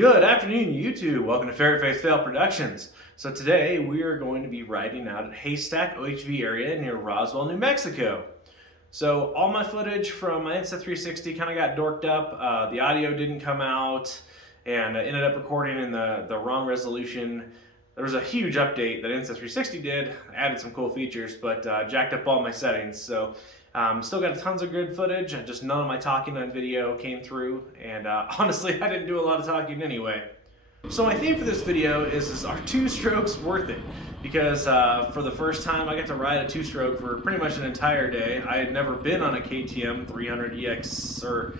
Good afternoon, YouTube. Welcome to Ferret Face Fail Productions. So today we are going to be riding out at Haystack OHV area near Roswell, New Mexico. So all my footage from my Insta360 kind of got dorked up. The audio didn't come out, and I ended up recording in the wrong resolution. There was a huge update that Insta360 did, added some cool features, but jacked up all my settings. So still got tons of good footage, just none of my talking on video came through, and honestly I didn't do a lot of talking anyway. So my theme for this video is our two strokes worth it? Because for the first time I got to ride a two-stroke for pretty much an entire day. I had never been on a KTM 300EX or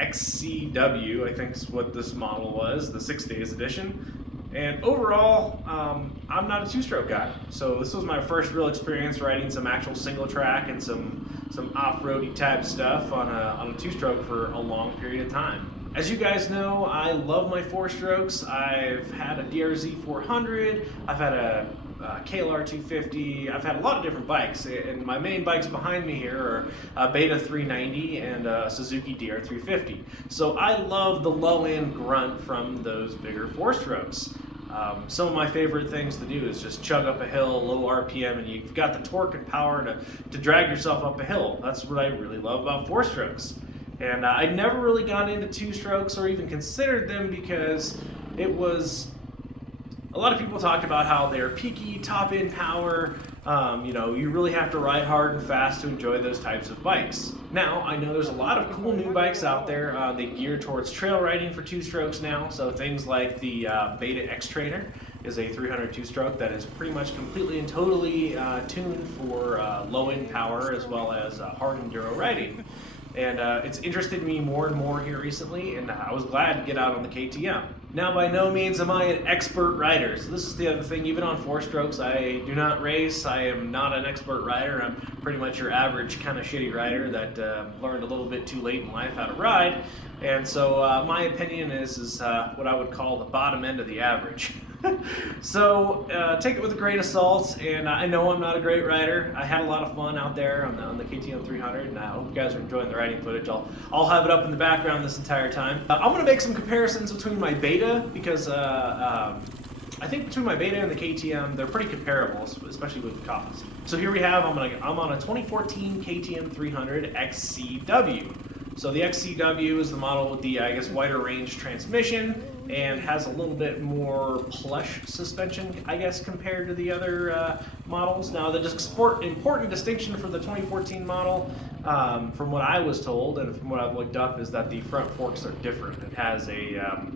XCW, I think is what this model was, the 6 days edition. And overall, I'm not a two-stroke guy. So this was my first real experience riding some actual single track and some off-roady type stuff on a two-stroke for a long period of time. As you guys know, I love my four strokes. I've had a DRZ 400, I've had a KLR 250, I've had a lot of different bikes, and my main bikes behind me here are a Beta 390 and a Suzuki DR 350. So I love the low-end grunt from those bigger four strokes. Some of my favorite things to do is just chug up a hill, low RPM, and you've got the torque and power to drag yourself up a hill. That's what I really love about four strokes. And I'd never really gone into two strokes or even considered them because it was, a lot of people talked about how they're peaky, top-end power. You know, you really have to ride hard and fast to enjoy those types of bikes. Now, I know there's a lot of cool new bikes out there. They gear towards trail riding for two strokes now. So things like the Beta X Trainer is a 300 two-stroke that is pretty much completely and totally tuned for low-end power as well as hard enduro riding. And it's interested me more and more here recently, and I was glad to get out on the KTM. Now, by no means am I an expert rider, so this is the other thing. Even on four strokes, I do not race. I am not an expert rider. I'm pretty much your average kind of shitty rider that learned a little bit too late in life how to ride. And so my opinion is what I would call the bottom end of the average. So take it with a grain of salt, and I know I'm not a great rider. I had a lot of fun out there on the KTM 300, and I hope you guys are enjoying the riding footage. I'll have it up in the background this entire time. I'm going to make some comparisons between my Beta, because I think between my Beta and the KTM, they're pretty comparable, especially with the cost. So here we have, I'm on a 2014 KTM 300 XCW. So the XCW is the model with the, I guess, wider range transmission and has a little bit more plush suspension, I guess, compared to the other models. Now, the important distinction for the 2014 model, from what I was told and from what I've looked up, is that the front forks are different. It has a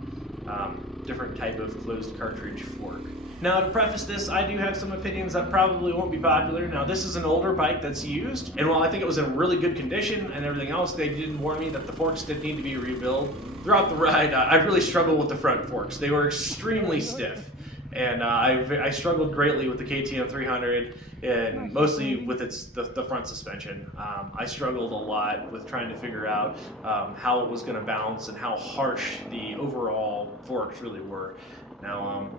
different type of closed cartridge fork. Now, to preface this, I do have some opinions that probably won't be popular. Now, this is an older bike that's used, and while I think it was in really good condition and everything else, they did warn me that the forks did need to be rebuilt. Throughout the ride, I really struggled with the front forks. They were extremely stiff, and I struggled greatly with the KTM 300, and mostly with the front suspension. I struggled a lot with trying to figure out how it was going to bounce and how harsh the overall forks really were. Now,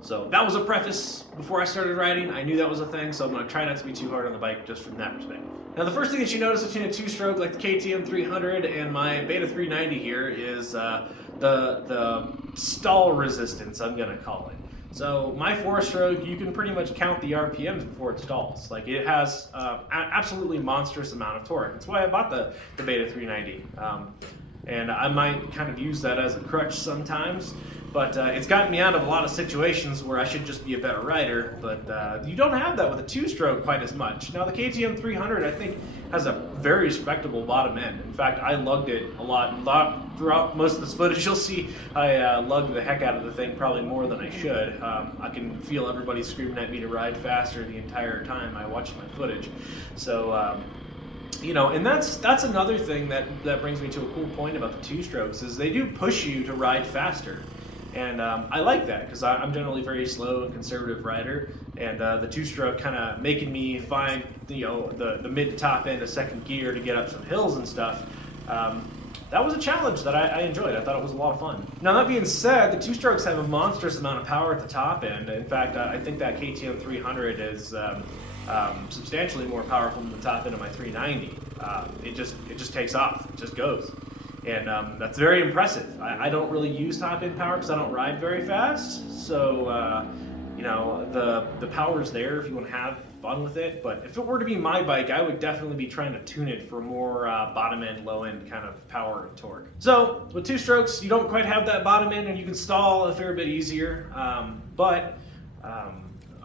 so that was a preface before I started riding. I knew that was a thing, so I'm going to try not to be too hard on the bike just from that perspective. Now, the first thing that you notice between a two-stroke like the KTM 300 and my Beta 390 here is the stall resistance, I'm going to call it. So my four-stroke, you can pretty much count the RPMs before it stalls. Like, it has an absolutely monstrous amount of torque. That's why I bought the Beta 390. And I might kind of use that as a crutch sometimes, but it's gotten me out of a lot of situations where I should just be a better rider, but you don't have that with a two-stroke quite as much. Now, the KTM 300, I think, has a very respectable bottom end. In fact, I lugged it a lot throughout most of this footage. You'll see I lugged the heck out of the thing, probably more than I should. I can feel everybody screaming at me to ride faster the entire time I watch my footage. So, you know, and that's another thing that brings me to a cool point about the two strokes, is they do push you to ride faster. And I like that, because I'm generally a very slow and conservative rider, and the two-stroke kind of making me find, you know, the mid to top end of second gear to get up some hills and stuff. That was a challenge that I enjoyed. I thought it was a lot of fun. Now, that being said, the two strokes have a monstrous amount of power at the top end. In fact, I think that KTM 300 is substantially more powerful than the top end of my 390. It just takes off. It just goes. and that's very impressive. I don't really use top end power because I don't ride very fast, so you know, the power's there if you want to have fun with it. But if it were to be my bike, I would definitely be trying to tune it for more bottom end, low end kind of power and torque. So with two strokes, you don't quite have that bottom end, and you can stall a fair bit easier.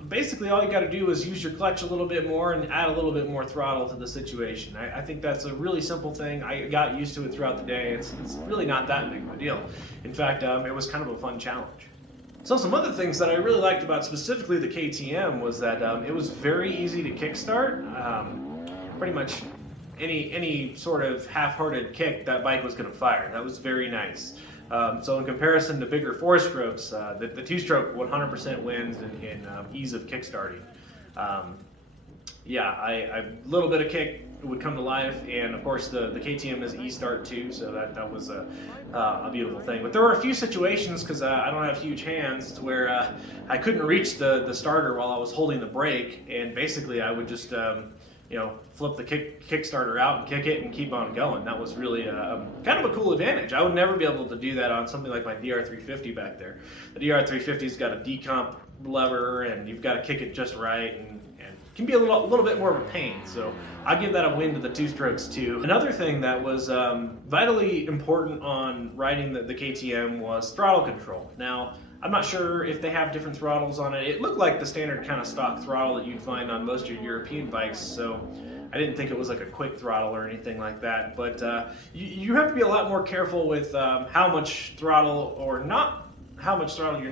Basically all you got to do is use your clutch a little bit more and add a little bit more throttle to the situation. I think that's a really simple thing. I got used to it throughout the day. It's really not that big of a deal. In fact, it was kind of a fun challenge. So some other things that I really liked about specifically the KTM was that it was very easy to kickstart. Pretty much any sort of half-hearted kick, that bike was going to fire. That was very nice. So in comparison to bigger four-strokes, the two-stroke 100% wins in ease of kickstarting. Yeah, a little bit of kick would come to life, and of course the KTM is e-start too, so that was a beautiful thing. But there were a few situations, because I don't have huge hands, to where I couldn't reach the starter while I was holding the brake, and basically I would just you know, flip the Kickstarter out and kick it and keep on going. That was really kind of a cool advantage. I would never be able to do that on something like my DR350 back there. The DR350's got a decomp lever, and you've got to kick it just right, and can be a little bit more of a pain. So I give that a win to the two strokes too. Another thing that was vitally important on riding the KTM was throttle control. Now, I'm not sure if they have different throttles on it. It looked like the standard kind of stock throttle that you'd find on most of your European bikes, so I didn't think it was like a quick throttle or anything like that. But you have to be a lot more careful with how much throttle you're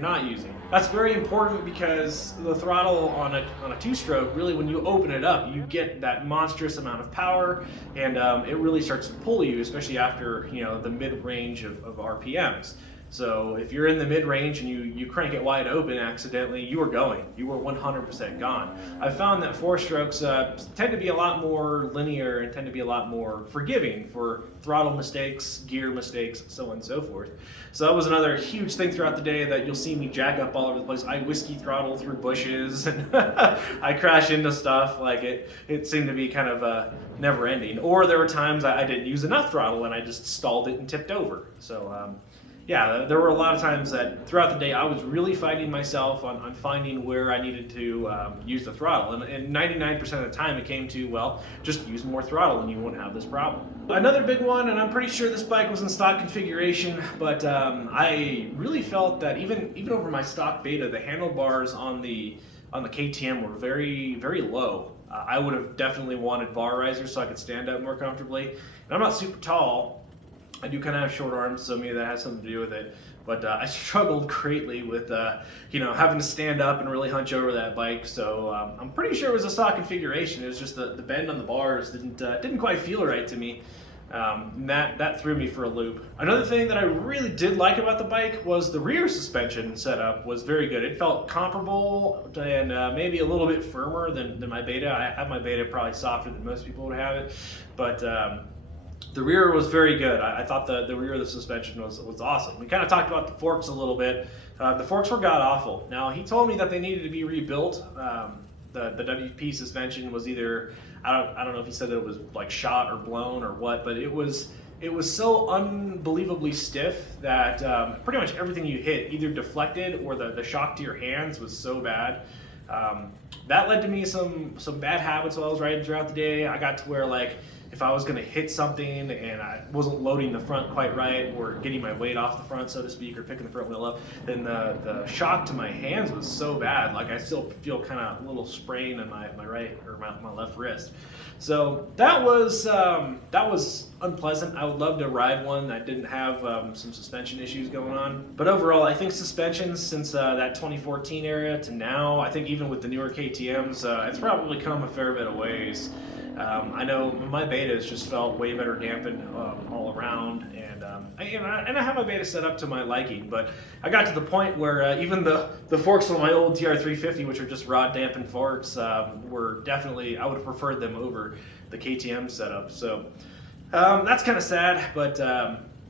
not using. That's very important, because the throttle on a two-stroke, really when you open it up, you get that monstrous amount of power, and it really starts to pull you, especially after, you know, the mid-range of RPMs. So if you're in the mid-range and you crank it wide open accidentally, you were 100% gone. I've found that four-strokes tend to be a lot more linear and tend to be a lot more forgiving for throttle mistakes, gear mistakes, so on and so forth. So that was another huge thing throughout the day, that you'll see me jack up all over the place. I whiskey throttle through bushes, and I crash into stuff. Like it seemed to be kind of never ending. Or there were times I didn't use enough throttle and I just stalled it and tipped over. So yeah, there were a lot of times that throughout the day I was really fighting myself on finding where I needed to use the throttle. And 99% of the time it came to, well, just use more throttle and you won't have this problem. Another big one, and I'm pretty sure this bike was in stock configuration, but I really felt that even over my stock Beta, the handlebars on the KTM were very, very low. I would have definitely wanted bar risers so I could stand up more comfortably. And I'm not super tall. I do kind of have short arms, so maybe that has something to do with it. But I struggled greatly with, you know, having to stand up and really hunch over that bike. So I'm pretty sure it was a stock configuration. It was just the bend on the bars didn't quite feel right to me. That threw me for a loop. Another thing that I really did like about the bike was the rear suspension setup was very good. It felt comparable and maybe a little bit firmer than my Beta. I have my Beta probably softer than most people would have it, but the rear was very good. I thought the rear of the suspension was awesome. We kind of talked about the forks a little bit. The forks were god-awful. Now, he told me that they needed to be rebuilt. The WP suspension was either, I don't know if he said that it was like shot or blown or what, but it was so unbelievably stiff that pretty much everything you hit either deflected, or the shock to your hands was so bad. That led to me some bad habits while I was riding throughout the day. I got to where, like, if I was going to hit something and I wasn't loading the front quite right, or getting my weight off the front, so to speak, or picking the front wheel up, then the shock to my hands was so bad. Like, I still feel kind of a little sprain in my right or my left wrist. So that was unpleasant. I would love to ride one that didn't have some suspension issues going on. But overall, I think suspensions since that 2014 era to now, I think even with the newer KTMs, it's probably come a fair bit of ways. I know my Betas just felt way better dampened all around, and I have my Beta set up to my liking, but I got to the point where even the forks on my old TR350, which are just rod dampened forks, were definitely, I would have preferred them over the KTM setup. So that's kind of sad, but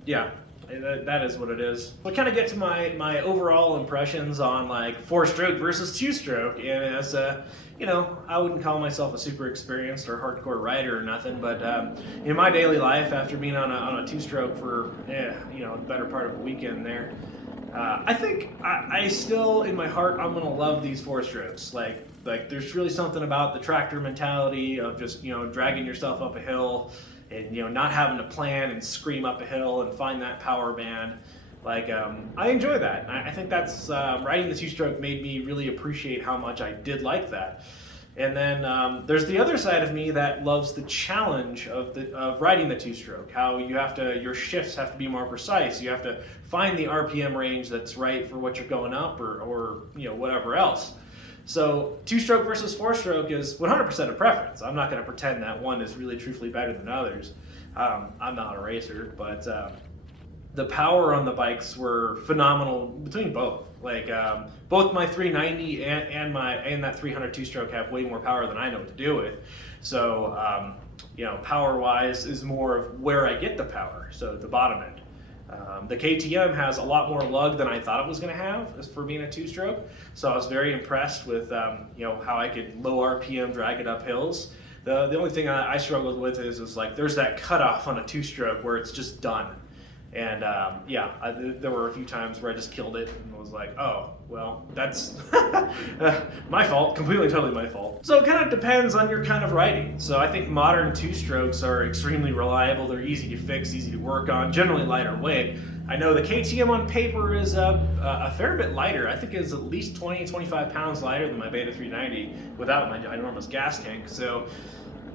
yeah. that is what it is. But kind of get to my overall impressions on like 4-stroke versus 2-stroke, and as you know, I wouldn't call myself a super experienced or hardcore rider or nothing, but in my daily life, after being on a 2-stroke for you know, the better part of a weekend there, I think I still, in my heart, I'm gonna love these 4-strokes. Like there's really something about the tractor mentality of just, you know, dragging yourself up a hill and, you know, not having to plan and scream up a hill and find that power band. Like I enjoy that. I think that's riding the 2-stroke made me really appreciate how much I did like that. And then there's the other side of me that loves the challenge of riding the 2-stroke. How you have to, your shifts have to be more precise. You have to find the RPM range that's right for what you're going up or you know, whatever else. So 2-stroke versus 4-stroke is 100% a preference. I'm not going to pretend that one is really truthfully better than others. I'm not a racer, but the power on the bikes were phenomenal between both. Like both my 390 and that 300 2-stroke have way more power than I know what to do with. So you know, power-wise is more of where I get the power. So the bottom end. The KTM has a lot more lug than I thought it was going to have for being a 2-stroke. So I was very impressed with you know, how I could low RPM drag it up hills. The only thing I struggled with is like there's that cutoff on a 2-stroke where it's just done. And yeah, there were a few times where I just killed it and was like, oh, well, that's my fault, completely, totally my fault. So it kind of depends on your kind of riding. So I think modern 2-strokes are extremely reliable. They're easy to fix, easy to work on, generally lighter weight. I know the KTM on paper is a fair bit lighter. I think it's at least 20, 25 pounds lighter than my Beta 390 without my ginormous gas tank. So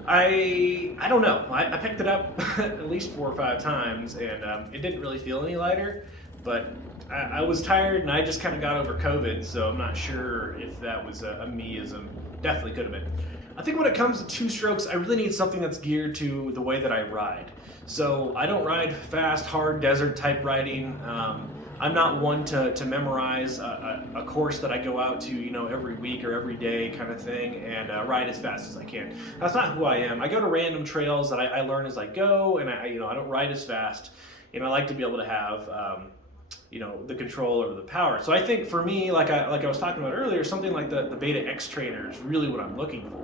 I don't know. I picked it up at least 4 or 5 times, and it didn't really feel any lighter. But I was tired, and I just kind of got over COVID, so I'm not sure if that was a meism. Definitely could have been. I think when it comes to 2-strokes, I really need something that's geared to the way that I ride. So I don't ride fast, hard, desert type riding. I'm not one to memorize a course that I go out to, you know, every week or every day kind of thing and ride as fast as I can. That's not who I am. I go to random trails that I learn as I go, and I don't ride as fast. And I like to be able to have, you know, the control over the power. So I think for me, like I was talking about earlier, something like the Beta X Trainer is really what I'm looking for.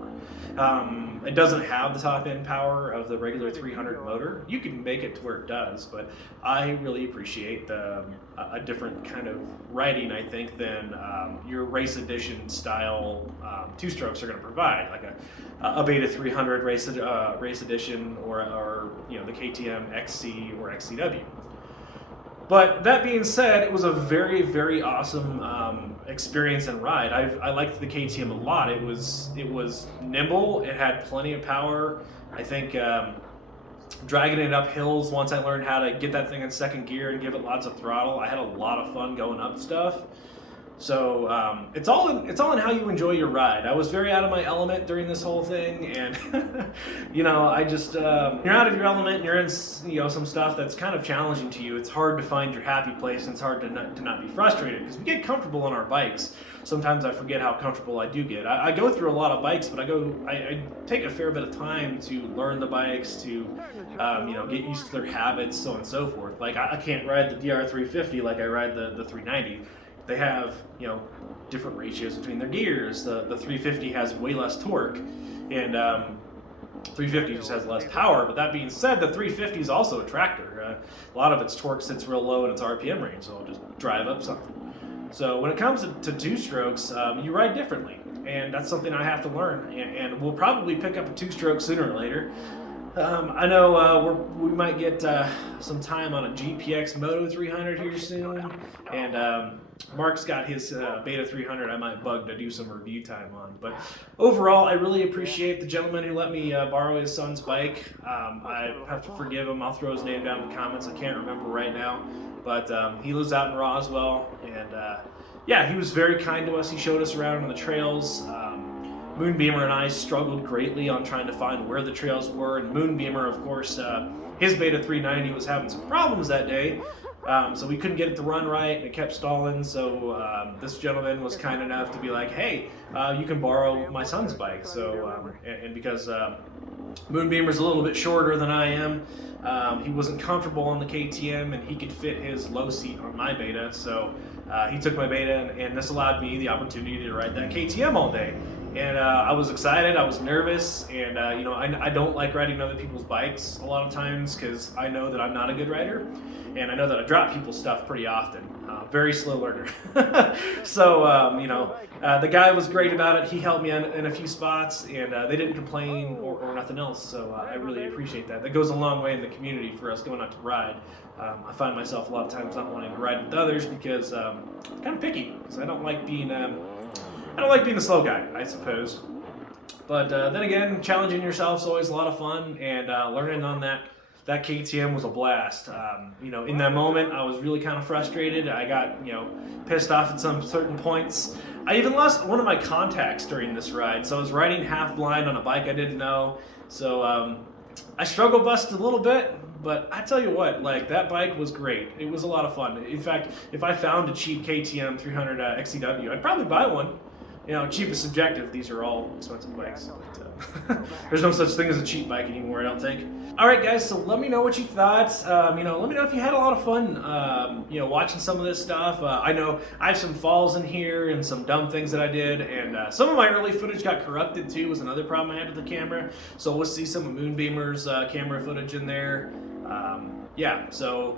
It doesn't have the top end power of the regular 300 motor. You can make it to where it does, but I really appreciate a different kind of riding, I think, than your race edition style 2-strokes are going to provide, like a Beta 300 race edition or you know, the KTM XC or XCW. But that being said, it was a very, very awesome experience and ride. I liked the KTM a lot. It was nimble. It had plenty of power. I think dragging it up hills, once I learned how to get that thing in second gear and give it lots of throttle, I had a lot of fun going up stuff. So it's all in how you enjoy your ride. I was very out of my element during this whole thing, and you know, I just you're out of your element and you're in, you know, some stuff that's kind of challenging to you. It's hard to find your happy place, and it's hard to not be frustrated because we get comfortable on our bikes. Sometimes I forget how comfortable I do get. I go through a lot of bikes, but I take a fair bit of time to learn the bikes, to you know, get used to their habits, so on and so forth. Like I can't ride the DR350 like I ride the 390. They have, you know, different ratios between their gears. The 350 has way less torque, and 350 just has less power. But that being said, the 350 is also a tractor. A lot of its torque sits real low in its RPM range, so it'll just drive up something. So when it comes to 2-strokes, you ride differently, and that's something I have to learn. And we'll probably pick up a 2-stroke sooner or later. I know we might get some time on a GPX Moto 300 here soon, and Mark's got his Beta 300 I might bug to do some review time on. But overall, I really appreciate the gentleman who let me borrow his son's bike. I have to forgive him. I'll throw his name down in the comments. I can't remember right now. But he lives out in Roswell, and yeah, he was very kind to us. He showed us around on the trails. Moonbeamer and I struggled greatly on trying to find where the trails were, and Moonbeamer, of course, his Beta 390 was having some problems that day, so we couldn't get it to run right, and it kept stalling. So this gentleman was kind enough to be like, hey, you can borrow my son's bike. So and because Moonbeamer's a little bit shorter than I am. He wasn't comfortable on the KTM, and he could fit his low seat on my Beta, so he took my Beta, and this allowed me the opportunity to ride that KTM all day. And I was excited, I was nervous, and you know, I don't like riding other people's bikes a lot of times because I know that I'm not a good rider, and I know that I drop people's stuff pretty often. Very slow learner. So, you know, the guy was great about it. He helped me in a few spots, and they didn't complain or nothing else, so I really appreciate that. That goes a long way in the community for us going out to ride. I find myself a lot of times not wanting to ride with others because I'm kind of picky, because I don't like being the slow guy, I suppose. But then again, challenging yourself is always a lot of fun, and learning on that KTM was a blast. You know, in that moment, I was really kind of frustrated. I got, you know, pissed off at some certain points. I even lost one of my contacts during this ride, so I was riding half blind on a bike I didn't know. So I struggle busted a little bit, but I tell you what, like, that bike was great. It was a lot of fun. In fact, if I found a cheap KTM 300 XCW, I'd probably buy one. You know, cheap is subjective. These are all expensive bikes. But, there's no such thing as a cheap bike anymore, I don't think. All right, guys, so let me know what you thought. You know, let me know if you had a lot of fun, you know, watching some of this stuff. I know I have some falls in here and some dumb things that I did, and some of my early footage got corrupted, too, was another problem I had with the camera. So we'll see some of Moonbeamer's camera footage in there. Yeah, so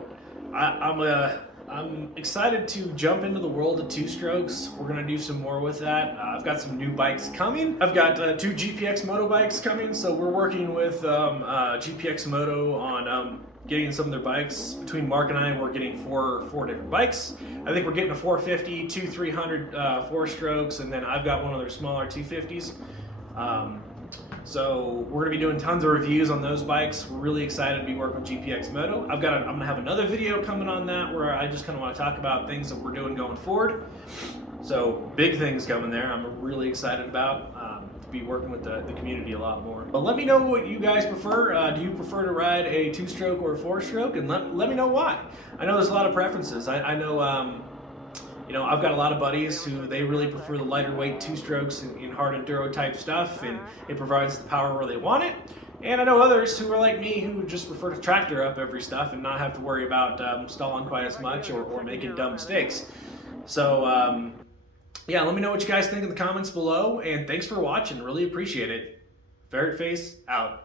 I'm excited to jump into the world of two-strokes. We're going to do some more with that. I've got some new bikes coming. I've got 2 GPX Moto bikes coming, so we're working with GPX Moto on getting some of their bikes. Between Mark and I, we're getting four different bikes. I think we're getting a 450, 2 300 4-strokes, and then I've got one of their smaller 250s. So we're going to be doing tons of reviews on those bikes. We're really excited to be working with GPX Moto. I'm going to have another video coming on that where I just kind of want to talk about things that we're doing going forward. So big things coming there. I'm really excited about to be working with the community a lot more. But let me know what you guys prefer. Do you prefer to ride a 2-stroke or a 4-stroke? And let me know why. I know there's a lot of preferences. I know you know, I've got a lot of buddies who they really prefer the lighter weight 2-strokes in hard enduro type stuff, and it provides the power where they want it. And I know others who are like me who just prefer to tractor up every stuff and not have to worry about stalling quite as much or making dumb mistakes. So yeah, let me know what you guys think in the comments below, and thanks for watching. Really appreciate it. Ferret Face out.